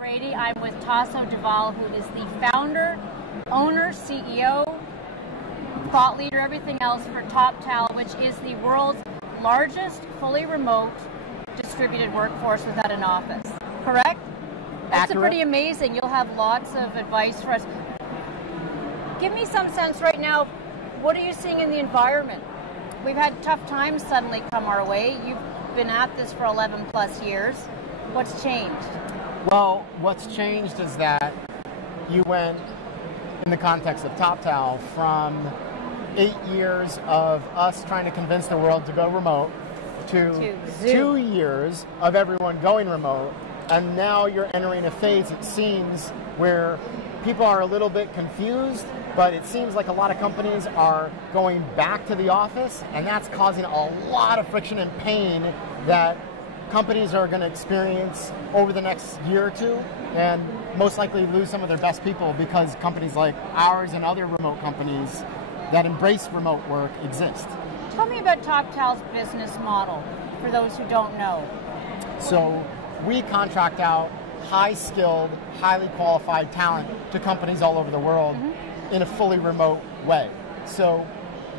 Brady. I'm with Taso Du Val, who is the founder, owner, CEO, thought leader, everything else for Toptal, which is the world's largest fully remote distributed workforce without an office. Correct? That's pretty amazing. You'll have lots of advice for us. Give me some sense right now, what are you seeing in the environment? We've had tough times suddenly come our way. You've been at this for 11 plus years. What's changed? Well, what's changed is that you went, in the context of Toptal, from 8 years of us trying to convince the world to go remote to 2 years of everyone going remote. And now you're entering a phase, it seems, where people are a little bit confused, but it seems like a lot of companies are going back to the office, and that's causing a lot of friction and pain that companies are going to experience over the next year or two, and most likely lose some of their best people because companies like ours and other remote companies that embrace remote work exist. Tell me about Toptal's business model, for those who don't know. So we contract out high-skilled, highly qualified talent to companies all over the world in a fully remote way. So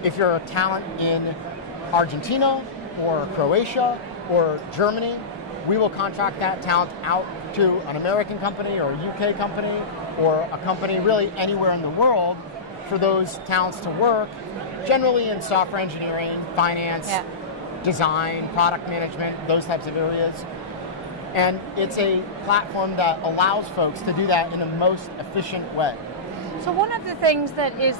if you're a talent in Argentina or Croatia or Germany, we will contract that talent out to an American company or a UK company or a company really anywhere in the world for those talents to work, generally in software engineering, finance, design, product management, those types of areas. And it's a platform that allows folks to do that in the most efficient way. So one of the things that is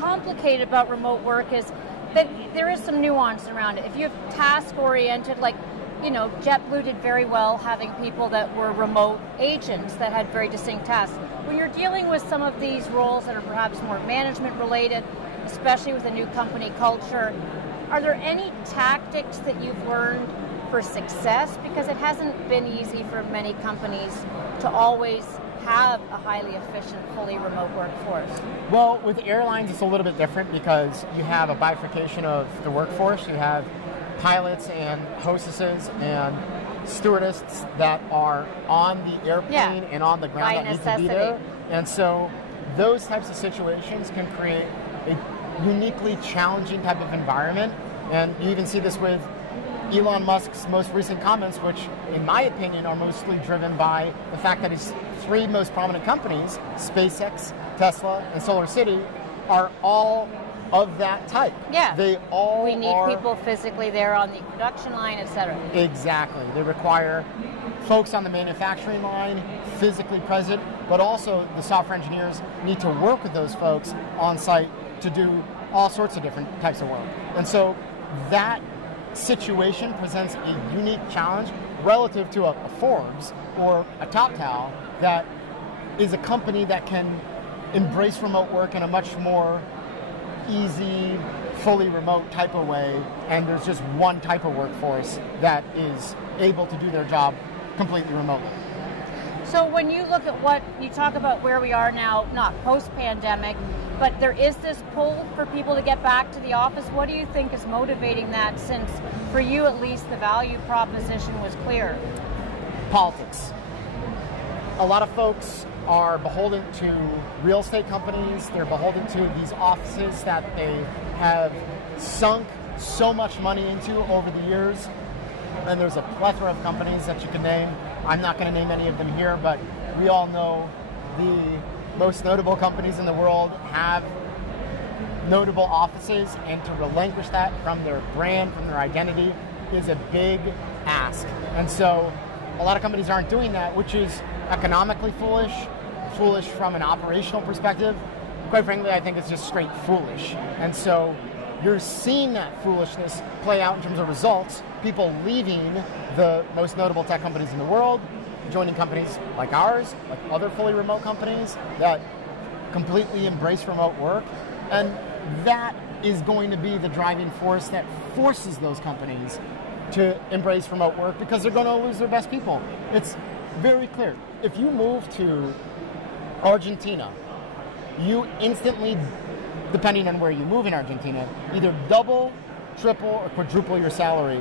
complicated about remote work is that there is some nuance around it. If you have task-oriented, like, you know, JetBlue did very well having people that were remote agents that had very distinct tasks. When you're dealing with some of these roles that are perhaps more management-related, especially with a new company culture, are there any tactics that you've learned for success? Because it hasn't been easy for many companies to always have a highly efficient, fully remote workforce. Well, with airlines, it's a little bit different because you have a bifurcation of the workforce. You have pilots and hostesses and stewardesses that are on the airplane and on the ground that need to be there. And so those types of situations can create a uniquely challenging type of environment. And you even see this with Elon Musk's most recent comments, which, in my opinion, are mostly driven by the fact that his three most prominent companies, SpaceX, Tesla, and SolarCity, are all of that type. Yeah. They all We need people physically there on the production line, etc. Exactly. They require folks on the manufacturing line physically present, but also the software engineers need to work with those folks on site to do all sorts of different types of work. And so that situation presents a unique challenge relative to a Forbes or a Toptal that is a company that can embrace remote work in a much more easy, fully remote type of way, and there's just one type of workforce that is able to do their job completely remotely. So when you look at what you talk about where we are now, not post-pandemic, but there is this pull for people to get back to the office. What do you think is motivating that, since for you at least the value proposition was clear? Politics. A lot of folks are beholden to real estate companies. They're beholden to these offices that they have sunk so much money into over the years. And there's a plethora of companies that you can name. I'm not going to name any of them here, but we all know the most notable companies in the world have notable offices, and to relinquish that from their brand, from their identity, is a big ask. And so a lot of companies aren't doing that, which is economically foolish from an operational perspective. Quite frankly, I think it's just straight foolish. And so you're seeing that foolishness play out in terms of results. People leaving the most notable tech companies in the world, joining companies like ours, like other fully remote companies that completely embrace remote work. And that is going to be the driving force that forces those companies to embrace remote work, because they're going to lose their best people. It's very clear. If you move to Argentina, you instantly, depending on where you move in Argentina, either double, triple, or quadruple your salary,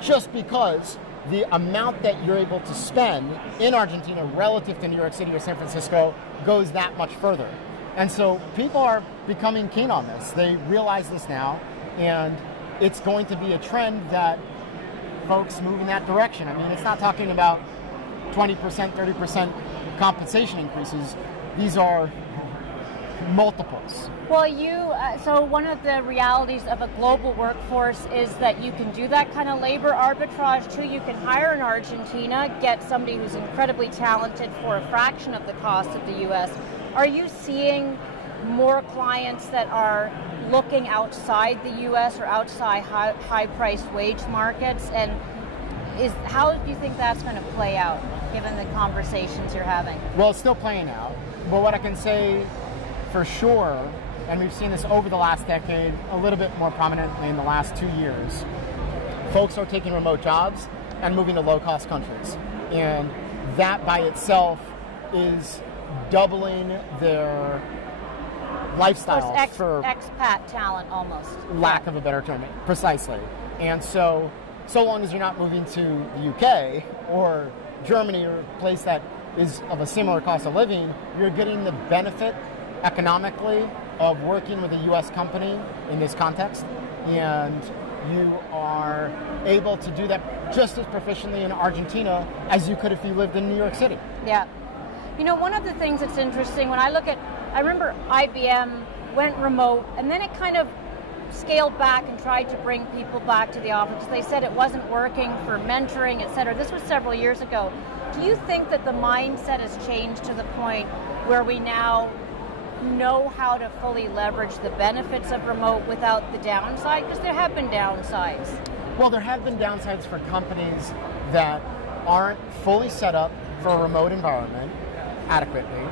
just because the amount that you're able to spend in Argentina relative to New York City or San Francisco goes that much further. And so people are becoming keen on this. They realize this now, and it's going to be a trend that folks move in that direction. I mean, it's not talking about 20%, 30% compensation increases. These are multiples. Well, so one of the realities of a global workforce is that you can do that kind of labor arbitrage too. You can hire in Argentina, get somebody who's incredibly talented for a fraction of the cost of the U.S. Are you seeing more clients that are looking outside the U.S. or outside high-priced wage markets? And how do you think that's going to play out, given the conversations you're having? Well, it's still playing out. But what I can say for sure, and we've seen this over the last decade, a little bit more prominently in the last 2 years, folks are taking remote jobs and moving to low-cost countries. And that by itself is doubling their lifestyle for expat talent, almost. Lack of a better term, precisely. And so long as you're not moving to the UK or Germany or a place that is of a similar cost of living, you're getting the benefit economically of working with a U.S. company in this context, and you are able to do that just as proficiently in Argentina as you could if you lived in New York City. Yeah. You know, one of the things that's interesting, I remember IBM went remote, and then it kind of scaled back and tried to bring people back to the office. They said it wasn't working for mentoring, et cetera. This was several years ago. Do you think that the mindset has changed to the point where we now know how to fully leverage the benefits of remote without the downside? Because there have been downsides. Well, there have been downsides for companies that aren't fully set up for a remote environment adequately,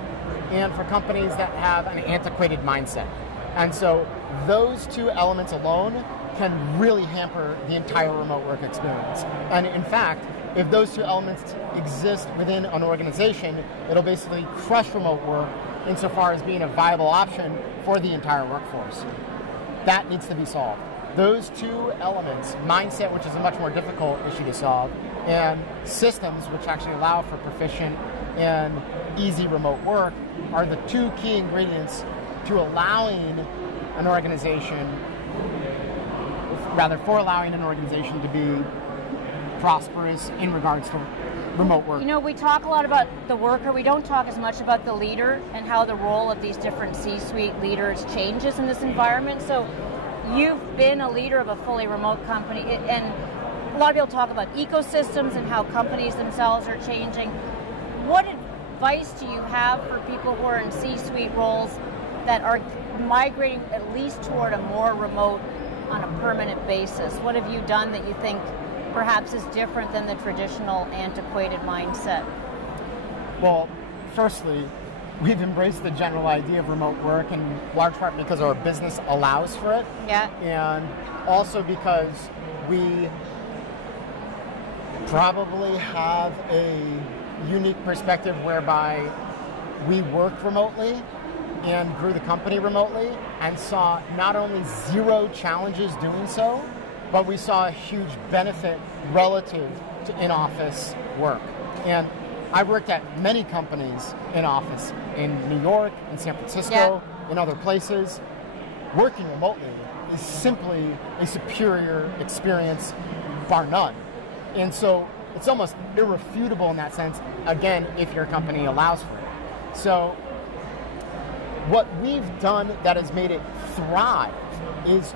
and for companies that have an antiquated mindset. And so those two elements alone can really hamper the entire remote work experience. And in fact, if those two elements exist within an organization, it'll basically crush remote work insofar as being a viable option for the entire workforce. That needs to be solved. Those two elements, mindset, which is a much more difficult issue to solve, and systems, which actually allow for proficient and easy remote work, are the two key ingredients to allowing an organization to be prosperous in regards to remote work. You know, we talk a lot about the worker. We don't talk as much about the leader and how the role of these different C-suite leaders changes in this environment. So you've been a leader of a fully remote company, and a lot of people talk about ecosystems and how companies themselves are changing. What advice do you have for people who are in C-suite roles that are migrating at least toward a more remote on a permanent basis? What have you done that you think perhaps is different than the traditional antiquated mindset? Well, firstly, we've embraced the general idea of remote work in large part because our business allows for it. Yeah. And also because we probably have a unique perspective whereby we worked remotely and grew the company remotely and saw not only zero challenges doing so, but we saw a huge benefit relative to in-office work. And I've worked at many companies in office in New York, in San Francisco, in other places. Working remotely is simply a superior experience, bar none. And so it's almost irrefutable in that sense, again, if your company allows for it. So what we've done that has made it thrive is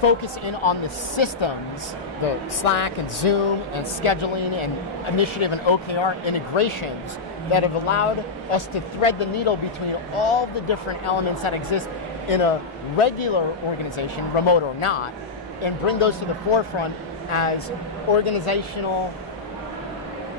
focus in on the systems, the Slack and Zoom and scheduling and initiative and OKR integrations that have allowed us to thread the needle between all the different elements that exist in a regular organization, remote or not, and bring those to the forefront as organizational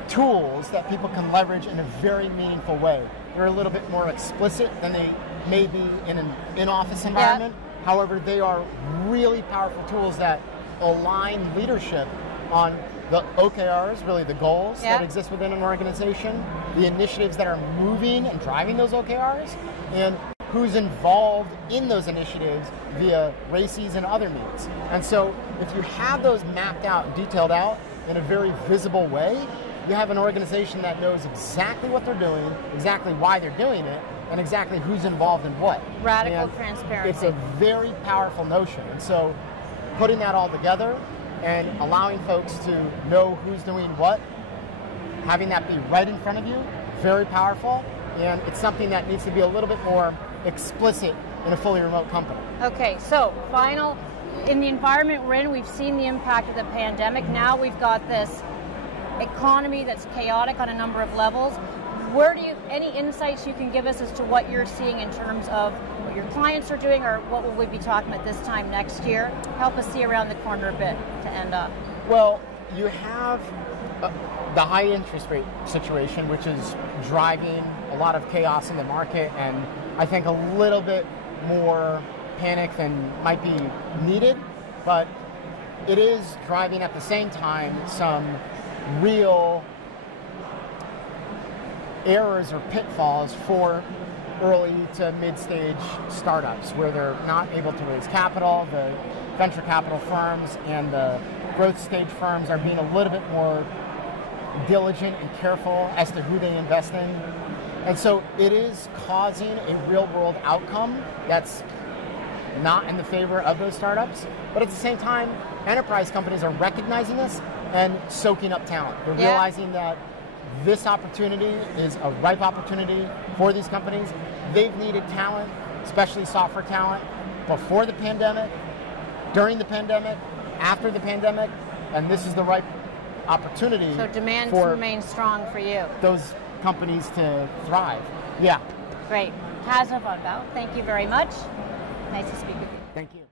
tools that people can leverage in a very meaningful way. They're a little bit more explicit than they may be in an in-office environment. However, they are really powerful tools that align leadership on the OKRs, really the goals that exist within an organization, the initiatives that are moving and driving those OKRs, and who's involved in those initiatives via RACIs and other means. And so if you have those mapped out and detailed out, in a very visible way, you have an organization that knows exactly what they're doing, exactly why they're doing it, and exactly who's involved in what. Radical transparency. It's a very powerful notion. And so putting that all together and allowing folks to know who's doing what, having that be right in front of you, very powerful. And it's something that needs to be a little bit more explicit in a fully remote company. Okay, so final, in the environment we're in, we've seen the impact of the pandemic. Now we've got this economy that's chaotic on a number of levels. Any insights you can give us as to what you're seeing in terms of what your clients are doing, or what will we be talking about this time next year? Help us see around the corner a bit to end up. Well, you have the high interest rate situation, which is driving a lot of chaos in the market, and I think a little bit more panic than might be needed, but it is driving at the same time some real errors or pitfalls for early to mid-stage startups where they're not able to raise capital. The venture capital firms and the growth stage firms are being a little bit more diligent and careful as to who they invest in. And so it is causing a real-world outcome that's not in the favor of those startups. But at the same time, enterprise companies are recognizing this and soaking up talent. They're realizing that this opportunity is a ripe opportunity for these companies. They've needed talent, especially software talent, before the pandemic, during the pandemic, after the pandemic, and this is the ripe opportunity. So demand remains strong for you. Those companies to thrive. Yeah. Great. Taso Du Val, thank you very much. Nice to speak with you. Thank you.